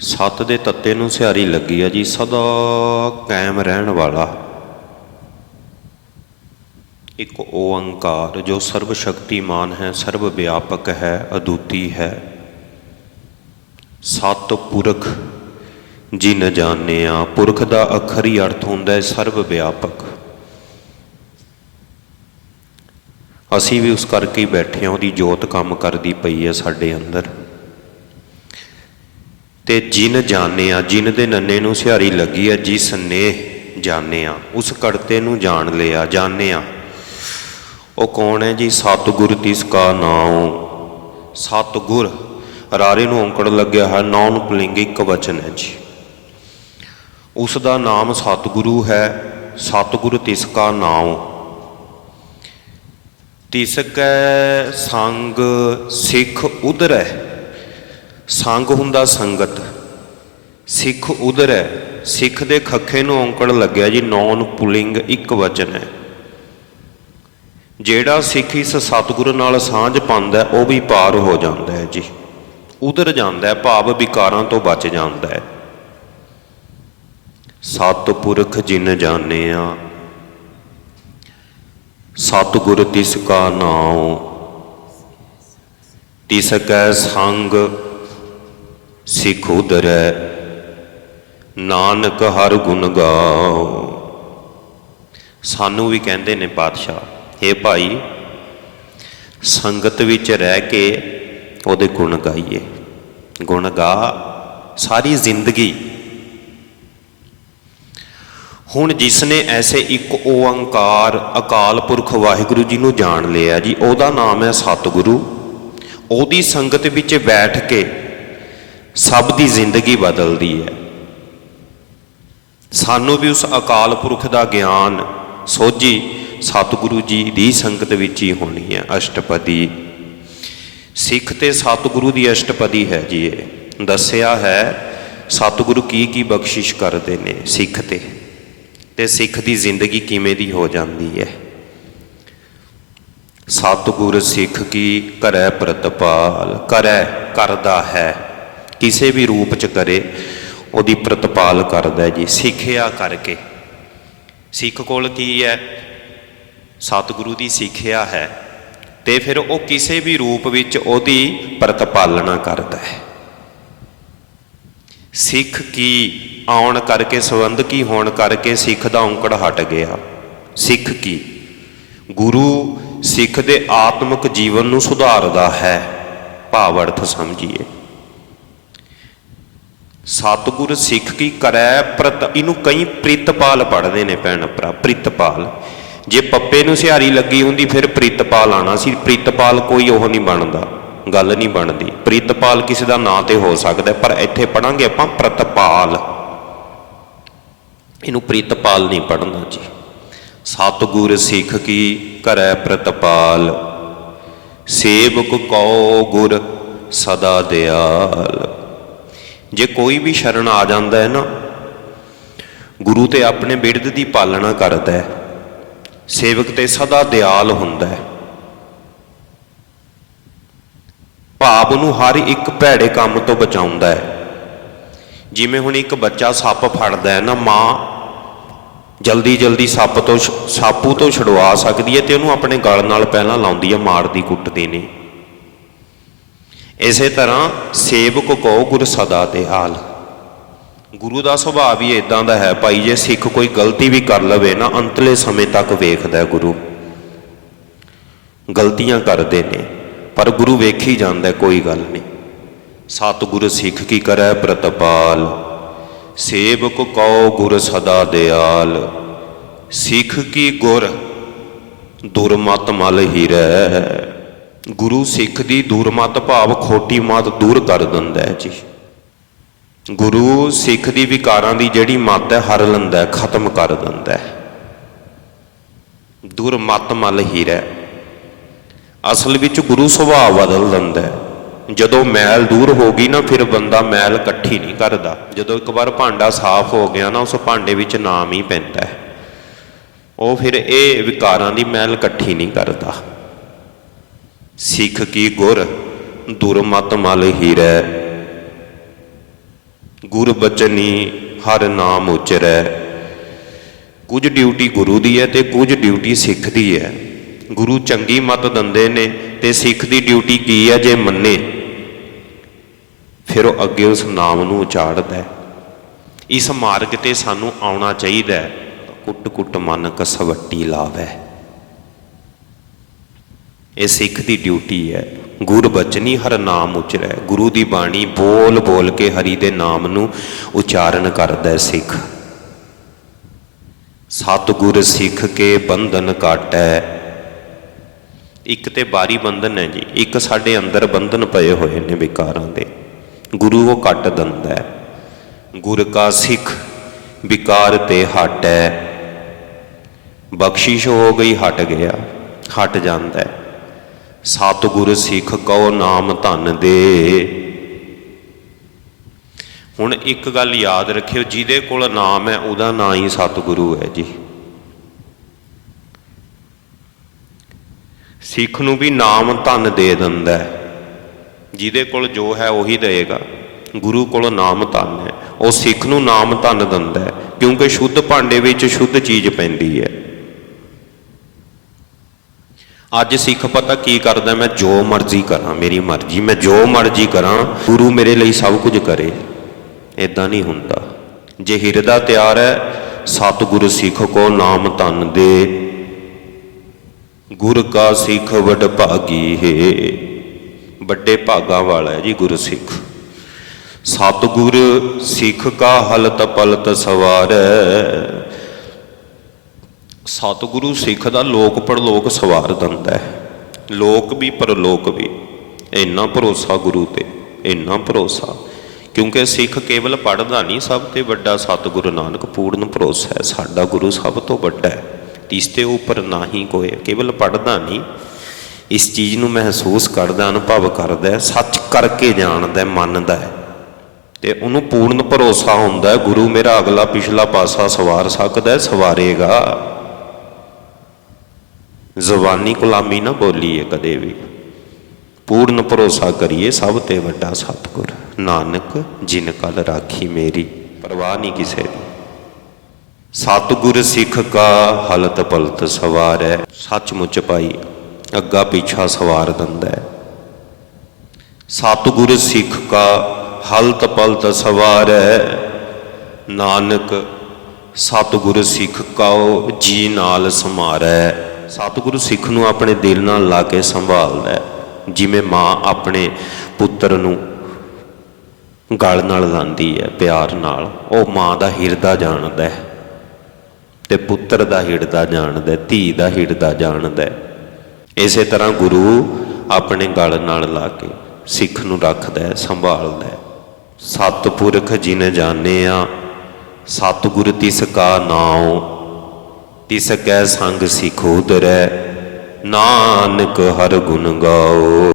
ਸੱਤ ਦੇ ਤੱਤੇ ਨੂੰ ਸਿਹਾਰੀ ਲੱਗੀ ਆ ਜੀ, ਸਦਾ ਕਾਇਮ ਰਹਿਣ ਵਾਲਾ। ਇੱਕ ਓੰਕਾਰ ਜੋ ਸਰਵ ਸ਼ਕਤੀਮਾਨ ਹੈ ਸਰਵ ਵਿਆਪਕ ਹੈ, ਅਦੁੱਤੀ ਹੈ। ਸਤ ਪੁਰਖ ਜੀ ਨ ਜਾਣਿਆ, ਪੁਰਖ ਦਾ ਅਖਰੀ ਅਰਥ ਹੁੰਦਾ ਹੈ ਸਰਵ ਵਿਆਪਕ ਅਸੀਂ ਵੀ ਉਸ ਕਰਕੇ ਹੀ ਬੈਠੇ ਹਾਂ, ਉਹਦੀ ਜੋਤ ਕੰਮ ਕਰਦੀ ਪਈ ਹੈ ਸਾਡੇ ਅੰਦਰ। ਤੇ ਜਿਨ ਜਾਣਿਆ, ਜਿਨ ਦੇ ਨੰਨੇ ਨੂੰ ਸਿਹਾਰੀ ਲੱਗੀ ਹੈ ਜਿਸ ਨੇ ਆ ਉਸ ਕੜਤੇ ਨੂੰ ਜਾਣ ਲਿਆ ਜਾਣੇ ਆ ਉਹ ਕੌਣ ਹੈ ਜੀ? ਸਤਿਗੁਰ ਤਿਸ ਕਾ ਨਾਮ ਸਤਿਗੁਰ, ਰਾਰੇ ਨੂੰ ਔਂਕੜ ਲੱਗਿਆ ਹੈ ਨੌਨ ਨੂੰ ਵਚਨ ਹੈ ਜੀ। ਉਸ ਦਾ ਨਾਮ ਸਤਿਗੁਰੂ ਹੈ, ਸਤਿਗੁਰ ਤਿਸ ਕਾ ਨਾਮ ਤਿਸ ਕੈ ਸੰਗ ਸਿੱਖ ਉਧਰੈ ਸੰਗ ਹੁੰਦਾ ਸੰਗਤ। ਸਿੱਖ ਉਧਰ ਹੈ, ਸਿੱਖ ਦੇ ਖੱਖੇ ਨੂੰ ਔਂਕੜ ਲੱਗਿਆ ਜੀ, ਨੌਨ ਪੁਲਿੰਗ ਇੱਕ ਵਚਨ ਹੈ। ਜਿਹੜਾ ਸਿੱਖ ਇਸ ਸਤਿਗੁਰੂ ਨਾਲ ਸਾਂਝ ਪਾਉਂਦਾ ਉਹ ਵੀ ਪਾਰ ਹੋ ਜਾਂਦਾ ਹੈ ਜੀ। ਉਧਰ ਜਾਂਦਾ ਹੈ, ਭਾਵ ਵਿਕਾਰਾਂ ਤੋਂ ਬਚ ਜਾਂਦਾ ਹੈ। ਸਤਿਪੁਰਖ ਜਿਨ ਜਾਣਿਆ, ਸਤਿਗੁਰ ਤਿਸ ਕਾ ਨਾਮ ਤਿਸ ਕੈ ਸੰਗ ਸਿੱਖ ਉਦਰੈ, ਨਾਨਕ ਹਰ ਗੁਣ ਗਾਓ। ਸਾਨੂੰ ਵੀ ਕਹਿੰਦੇ ਨੇ ਪਾਤਸ਼ਾਹ ਇਹ ਭਾਈ, ਸੰਗਤ ਵਿੱਚ ਰਹਿ ਕੇ ਉਹਦੇ ਗੁਣ ਗਾਈਏ। ਗੁਣ ਗਾ ਸਾਰੀ ਜ਼ਿੰਦਗੀ। ਹੁਣ ਜਿਸ ਨੇ ਐਸੇ ਇੱਕ ਓੰਕਾਰ ਅਕਾਲ ਪੁਰਖ ਵਾਹਿਗੁਰੂ ਜੀ ਨੂੰ ਜਾਣ ਲਿਆ ਜੀ, ਉਹਦਾ ਨਾਮ ਹੈ ਸਤਿਗੁਰੂ। ਉਹਦੀ ਸੰਗਤ ਵਿੱਚ ਬੈਠ ਕੇ ਸਭ ਦੀ ਜ਼ਿੰਦਗੀ ਬਦਲਦੀ ਹੈ। ਸਾਨੂੰ ਵੀ ਉਸ ਅਕਾਲ ਪੁਰਖ ਦਾ ਗਿਆਨ ਸੋਝੀ ਸਤਿਗੁਰੂ ਜੀ ਦੀ ਸੰਗਤ ਵਿੱਚ ਹੀ ਹੋਣੀ ਹੈ, ਅਸ਼ਟਪਦੀ। ਸਿੱਖ ਤੇ ਸਤਿਗੁਰੂ ਦੀ ਅਸ਼ਟਪਦੀ ਹੈ ਜੀ ਇਹ। ਦੱਸਿਆ ਹੈ, ਸਤਿਗੁਰੂ ਕੀ ਕੀ ਬਖਸ਼ਿਸ਼ ਕਰਦੇ ਨੇ ਸਿੱਖ ਤੇ। ਤੇ ਸਿੱਖ ਦੀ ਜ਼ਿੰਦਗੀ ਕਿਵੇਂ ਦੀ ਹੋ ਜਾਂਦੀ ਹੈ? ਸਤਿਗੁਰ ਸਿੱਖ ਕੀ ਕਰੈ ਪ੍ਰਤਪਾਲ, ਕਰੈ ਕਰਦਾ ਹੈ। ਕਿਸੇ ਵੀ ਰੂਪ ਚ ਕਰੇ, ਉਹਦੀ ਪ੍ਰਤਪਾਲ ਕਰਦਾ ਜੀ, ਸਿੱਖਿਆ ਕਰਕੇ। ਸਿੱਖ ਕੋਲ ਕੀ ਹੈ? ਸਤਿਗੁਰੂ ਦੀ ਸਿੱਖਿਆ ਹੈ। ਤੇ ਫਿਰ ਉਹ ਕਿਸੇ ਵੀ ਰੂਪ ਵਿੱਚ ਉਹਦੀ ਪ੍ਰਤਪਾਲਣਾ ਕਰਦਾ ਹੈ। ਸਿੱਖ ਕੀ ਆਉਣ ਕਰਕੇ, ਸੰਬੰਧ ਕੀ ਹੋਣ ਕਰਕੇ ਸਿੱਖ ਦਾ ਔਂਕੜ ਹਟ ਗਿਆ? ਸਿੱਖ ਕੀ? ਗੁਰੂ ਸਿੱਖ ਦੇ ਆਤਮਿਕ ਜੀਵਨ ਨੂੰ ਸੁਧਾਰਦਾ ਹੈ, ਭਾਵ ਅਰਥ ਸਮਝੀਏ। ਸਤਿਗੁਰ ਸਿੱਖ ਕੀ ਕਰੈ ਪ੍ਰਤ, ਇਹਨੂੰ ਕਈ ਪ੍ਰਿਤਪਾਲ ਪੜ੍ਹਦੇ ਨੇ ਭੈਣ ਭਰਾ, ਪ੍ਰਿਤਪਾਲ। ਜੇ ਪੱਪੇ ਨੂੰ ਸਿਹਾਰੀ ਲੱਗੀ ਹੁੰਦੀ, ਫਿਰ ਪ੍ਰਿਤਪਾਲ ਆਣਾ ਸੀ। ਪ੍ਰਿਤਪਾਲ ਕੋਈ ਉਹ ਨਹੀਂ ਬਣਦਾ, ਗੱਲ ਨਹੀਂ ਬਣਦੀ। ਪ੍ਰਿਤਪਾਲ ਕਿਸੇ ਦਾ ਨਾਂ ਤੇ ਹੋ ਸਕਦਾ, ਪਰ ਇੱਥੇ ਪੜਾਂਗੇ ਆਪਾਂ ਪ੍ਰਤਪਾਲ। ਇਹਨੂੰ ਪ੍ਰਿਤਪਾਲ ਨਹੀਂ ਪੜਨਾ ਜੀ। ਸਤਿਗੁਰ ਸਿੱਖ ਕੀ ਕਰੈ ਪ੍ਰਤਪਾਲ, ਸੇਵਕ ਕਉ ਗੁਰ ਸਦਾ ਦਿਆਲ। ਜੇ ਕੋਈ ਵੀ ਸ਼ਰਨ ਆ ਜਾਂਦਾ ਹੈ ਨਾ, ਗੁਰੂ ਤੇ ਆਪਣੇ ਬਿਰਧ ਦੀ ਪਾਲਣਾ ਕਰਦਾ ਹੈ, ਸੇਵਕ ਤੇ ਸਦਾ ਦਿਆਲ ਹੁੰਦਾ ਹੈ। ਭਾਵ ਨੂੰ ਹਰ ਇੱਕ ਭੈੜੇ ਕੰਮ ਤੋਂ ਬਚਾਉਂਦਾ ਹੈ। ਜਿਵੇਂ ਹੁਣ ਇੱਕ ਬੱਚਾ ਸੱਪ ਫੜਦਾ ਹੈ ਨਾ, ਮਾਂ ਜਲਦੀ ਜਲਦੀ ਸੱਪ ਤੋਂ ਛ- ਸਾਪੂ ਤੋਂ ਛੁਡਵਾ ਸਕਦੀ ਹੈ ਤੇ ਉਹਨੂੰ ਆਪਣੇ ਗਲ ਨਾਲ ਪਹਿਲਾਂ ਲਾਉਂਦੀ ਹੈ, ਮਾਰਦੀ ਕੁੱਟਦੀ ਨੇ। ਇਸੇ ਤਰ੍ਹਾਂ ਸੇਵਕ ਕੋ ਗੁਰ ਸਦਾ ਤੇ ਹਾਲ। ਗੁਰੂ ਦਾ ਸੁਭਾਅ ਵੀ ਇਦਾਂ ਦਾ ਹੈ ਭਾਈ, ਜੇ ਸਿੱਖ ਕੋਈ ਗਲਤੀ ਵੀ ਕਰ ਲਵੇ ਨਾ ਅੰਤਲੇ ਸਮੇਂ ਤੱਕ ਵੇਖਦਾ ਗੁਰੂ। ਗਲਤੀਆਂ ਕਰਦੇ ਨੇ, ਪਰ ਗੁਰੂ ਵੇਖੀ ਜਾਂਦਾ ਕੋਈ ਗੱਲ ਨਹੀਂ। ਸਤਿਗੁਰ ਸਿੱਖ ਕੀ ਕਰੈ ਪ੍ਰਤਪਾਲ, ਸੇਵਕ ਕਉ ਗੁਰ ਸਦਾ ਦਿਆਲ ਸਿੱਖ ਕੀ ਗੁਰ, ਦੁਰਮਤ ਮਲ ਹੀਰੈ। ਗੁਰੂ ਸਿੱਖ ਦੀ ਦੁਰਮਤ ਭਾਵ ਖੋਟੀ ਮਤ ਦੂਰ ਕਰ ਦਿੰਦਾ ਹੈ ਜੀ। ਗੁਰੂ ਸਿੱਖ ਦੀ ਵਿਕਾਰਾਂ ਦੀ ਜਿਹੜੀ ਮਤ ਹੈ, ਹਰ ਲੈਂਦਾ ਖਤਮ ਕਰ ਦਿੰਦਾ ਹੈ। ਦੁਰਮਤ ਮਲ ਹੀਰੈ ਅਸਲ ਵਿੱਚ ਗੁਰੂ ਸੁਭਾਅ ਬਦਲ ਦਿੰਦਾ ਹੈ। ਜਦੋਂ ਮੈਲ ਦੂਰ ਹੋ ਗਈ ਨਾ, ਫਿਰ ਬੰਦਾ ਮੈਲ ਇਕੱਠੀ ਨਹੀਂ ਕਰਦਾ। ਜਦੋਂ ਇੱਕ ਵਾਰ ਭਾਂਡਾ ਸਾਫ਼ ਹੋ ਗਿਆ ਨਾ, ਉਸ ਭਾਂਡੇ ਵਿੱਚ ਨਾਮ ਹੀ ਪੈਂਦਾ ਹੈ। ਉਹ ਫਿਰ ਇਹ ਵਿਕਾਰਾਂ ਦੀ ਮੈਲ ਇਕੱਠੀ ਨਹੀਂ ਕਰਦਾ। ਸਿੱਖ ਕੀ ਗੁਰ ਦੁਰਮਤ ਮਲ ਹੀਰੈ। ਗੁਰ ਬਚਨੀ ਹਰ ਨਾਮ ਉਚਰੈ। ਕੁਝ ਡਿਊਟੀ ਗੁਰੂ ਦੀ ਹੈ ਤੇ ਕੁਝ ਡਿਊਟੀ ਸਿੱਖ ਦੀ ਹੈ ਗੁਰੂ ਚੰਗੀ ਮਤ ਦਿੰਦੇ ਨੇ ਤੇ ਸਿੱਖ ਦੀ ਡਿਊਟੀ ਕੀ ਹੈ ਜੇ ਮੰਨੇ? ਫਿਰ ਉਹ ਅੱਗੇ ਉਸ ਨਾਮ ਨੂੰ ਉਚਾੜਦਾ ਹੈ ਇਸ ਮਾਰਗ ਤੇ ਸਾਨੂੰ ਆਉਣਾ ਚਾਹੀਦਾ ਹੈ ਕੁੱਟ ਕੁੱਟ ਮਨ ਕਸਵੱਟੀ ਲਾਵੇ। ਇਹ ਸਿੱਖ ਦੀ ਡਿਊਟੀ ਹੈ। ਗੁਰ ਬਚਨੀ ਹਰ ਨਾਮ ਉਚਰੈ। ਗੁਰੂ ਦੀ ਬਾਣੀ ਬੋਲ ਬੋਲ ਕੇ ਹਰੀ ਦੇ ਨਾਮ ਨੂੰ ਉਚਾਰਨ ਕਰਦਾ ਹੈ ਸਿੱਖ। ਸਤਿਗੁਰ ਸਿੱਖ ਕੇ ਬੰਧਨ ਕਾਟੈ। ਇੱਕ ਤੇ ਬਾਰੀ ਬੰਧਨ ਹੈ ਜੀ। ਇੱਕ ਸਾਡੇ ਅੰਦਰ ਬੰਧਨ ਪਏ ਹੋਏ ਨੇ ਵਿਕਾਰਾਂ ਦੇ। ਗੁਰੂ ਉਹ ਕੱਟ ਦਿੰਦਾ ਹੈ। ਗੁਰ ਕਾ ਸਿੱਖ ਵਿਕਾਰ ਤੇ ਹਟੈ। ਬਖਸ਼ਿਸ਼ ਹੋ ਗਈ, ਹਟ ਗਿਆ। ਹਟ ਜਾਂਦਾ ਹੈ। ਸਤਿਗੁਰ ਸਿੱਖ ਕਉ ਨਾਮ ਧਨ ਦੇ। ਹੁਣ ਇੱਕ ਗੱਲ ਯਾਦ ਰੱਖਿਓ, ਜਿਹਦੇ ਕੋਲ ਨਾਮ ਹੈ, ਉਹਦਾ ਨਾਂ ਹੀ ਸਤਿਗੁਰੂ ਹੈ ਜੀ। ਸਿੱਖ ਨੂੰ ਵੀ ਨਾਮ ਧਨ ਦੇ ਦਿੰਦਾ ਹੈ। ਜਿਹਦੇ ਕੋਲ ਜੋ ਹੈ, ਉਹੀ ਦੇਗਾ ਗੁਰੂ ਕੋਲ ਨਾਮ ਧਨ ਹੈ। ਉਹ ਸਿੱਖ ਨੂੰ ਨਾਮ ਧਨ ਦਿੰਦਾ ਹੈ, ਕਿਉਂਕਿ ਸ਼ੁੱਧ ਭਾਂਡੇ ਵਿੱਚ ਸ਼ੁੱਧ ਚੀਜ਼ ਪੈਂਦੀ ਹੈ। ਅੱਜ ਸਿੱਖ ਪਤਾ ਕੀ ਕਰਦਾ, ਮੈਂ ਜੋ ਮਰਜ਼ੀ ਕਰਾਂ, ਮੇਰੀ ਮਰਜ਼ੀ, ਮੈਂ ਜੋ ਮਰਜ਼ੀ ਕਰਾਂ, ਗੁਰੂ ਮੇਰੇ ਲਈ ਸਭ ਕੁਝ ਕਰੇ। ਇਦਾਂ ਨਹੀਂ ਹੁੰਦਾ। ਜੇ ਹਿਰਦਾ ਤਿਆਰ ਹੈ, ਸਤਿਗੁਰ ਸਿੱਖ ਕੋ ਨਾਮ ਧਨ ਦੇ। ਗੁਰ ਕਾ ਸਿੱਖ ਵਡ ਭਾਗੀ ਹੈ। ਵੱਡੇ ਭਾਗਾ ਵਾਲਾ ਹੈ ਜੀ ਗੁਰ ਸਿੱਖ। ਸਤਿਗੁਰ ਸਿੱਖ ਕਾ ਹਲਤ ਪਲਤ ਸਵਾਰ। ਸਤਿਗੁਰੂ ਸਿੱਖ ਦਾ ਲੋਕ ਪਰਲੋਕ ਸਵਾਰ ਦਿੰਦਾ ਹੈ। ਲੋਕ ਵੀ ਪਰਲੋਕ ਵੀ। ਇੰਨਾ ਭਰੋਸਾ ਗੁਰੂ ਤੇ, ਇੰਨਾ ਭਰੋਸਾ। ਕਿਉਂਕਿ ਸਿੱਖ ਕੇਵਲ ਪੜਦਾ ਨਹੀਂ, ਸਭ ਤੇ ਵੱਡਾ ਸਤਿਗੁਰੂ ਨਾਨਕ ਪੂਰਨ ਭਰੋਸਾ ਹੈ। ਸਾਡਾ ਗੁਰੂ ਸਭ ਤੋਂ ਵੱਡਾ ਹੈ। ਤਿਸ ਤੇ ਉੱਪਰ ਨਹੀਂ ਕੋਈ, ਕੇਵਲ ਪੜਦਾ ਨਹੀਂ। ਇਸ ਚੀਜ਼ ਨੂੰ ਮਹਿਸੂਸ ਕਰਦਾ, ਅਨੁਭਵ ਕਰਦਾ ਸੱਚ ਕਰਕੇ ਜਾਣਦਾ ਮੰਨਦਾ ਹੈ। ਤੇ ਉਹਨੂੰ ਪੂਰਨ ਭਰੋਸਾ ਹੁੰਦਾ ਗੁਰੂ ਮੇਰਾ ਅਗਲਾ ਪਿਛਲਾ ਪਾਸਾ ਸਵਾਰ ਸਕਦਾ ਸਵਾਰੇਗਾ। ਜ਼ਬਾਨੀ ਗੁਲਾਮੀ ਨਾ ਬੋਲੀਏ ਕਦੇ ਵੀ। ਪੂਰਨ ਭਰੋਸਾ ਕਰੀਏ ਸਭ ਤੇ ਵੱਡਾ ਸਤਿਗੁਰ। ਨਾਨਕ, ਜਿਨ ਕਲ ਰਾਖੀ ਮੇਰੀ, ਪਰਵਾਹ ਨਹੀਂ ਕਿਸੇ ਦੀ। ਸਤਿਗੁਰ ਸਿੱਖ ਕਾ ਹਲਤ ਪਲਤ ਸਵਾਰੈ, ਸੱਚਮੁੱਚ ਭਾਈ ਅੱਗਾ ਪਿੱਛਾ ਸਵਾਰ ਦਿੰਦਾ। ਹੈ ਸਤਿਗੁਰ ਸਿੱਖ ਕਾ ਹਲਤ ਪਲਤ ਸਵਾਰੈ, ਨਾਨਕ, ਸਤਿਗੁਰ ਸਿੱਖ ਕਉ ਜੀ ਨਾਲ ਸਮਾਰੈ। ਸਤਿਗੁਰੂ ਸਿੱਖ ਨੂੰ ਆਪਣੇ ਦਿਲ ਨਾਲ ਲਾ ਕੇ ਸੰਭਾਲਦਾ ਹੈ, ਜਿਵੇਂ ਮਾਂ ਆਪਣੇ ਪੁੱਤਰ ਨੂੰ ਗਲ ਨਾਲ ਲਾਂਦੀ ਹੈ, ਪਿਆਰ ਨਾਲ। ਉਹ ਮਾਂ ਦਾ ਹਿਰਦਾ ਜਾਣਦਾ ਹੈ ਤੇ ਪੁੱਤਰ ਦਾ ਹਿਰਦਾ ਜਾਣਦਾ ਹੈ, ਧੀ ਦਾ ਹਿਰਦਾ ਜਾਣਦਾ ਹੈ। ਇਸੇ ਤਰ੍ਹਾਂ ਗੁਰੂ ਆਪਣੇ ਗਲ ਨਾਲ ਲਾ ਕੇ ਸਿੱਖ ਨੂੰ ਰੱਖਦਾ ਹੈ, ਸੰਭਾਲਦਾ ਹੈ। ਸਤਿਪੁਰਖ ਜਿਨ ਜਾਣਿਆ ਸਤਿਗੁਰ ਤਿਸ ਕਾ ਨਾਉ ਤਿਸ ਕੈ ਸੰਗ ਸਿਖ ਉਦਰੈ ਨਾਨਕ ਹਰ ਗੁਣ ਗਾਓ।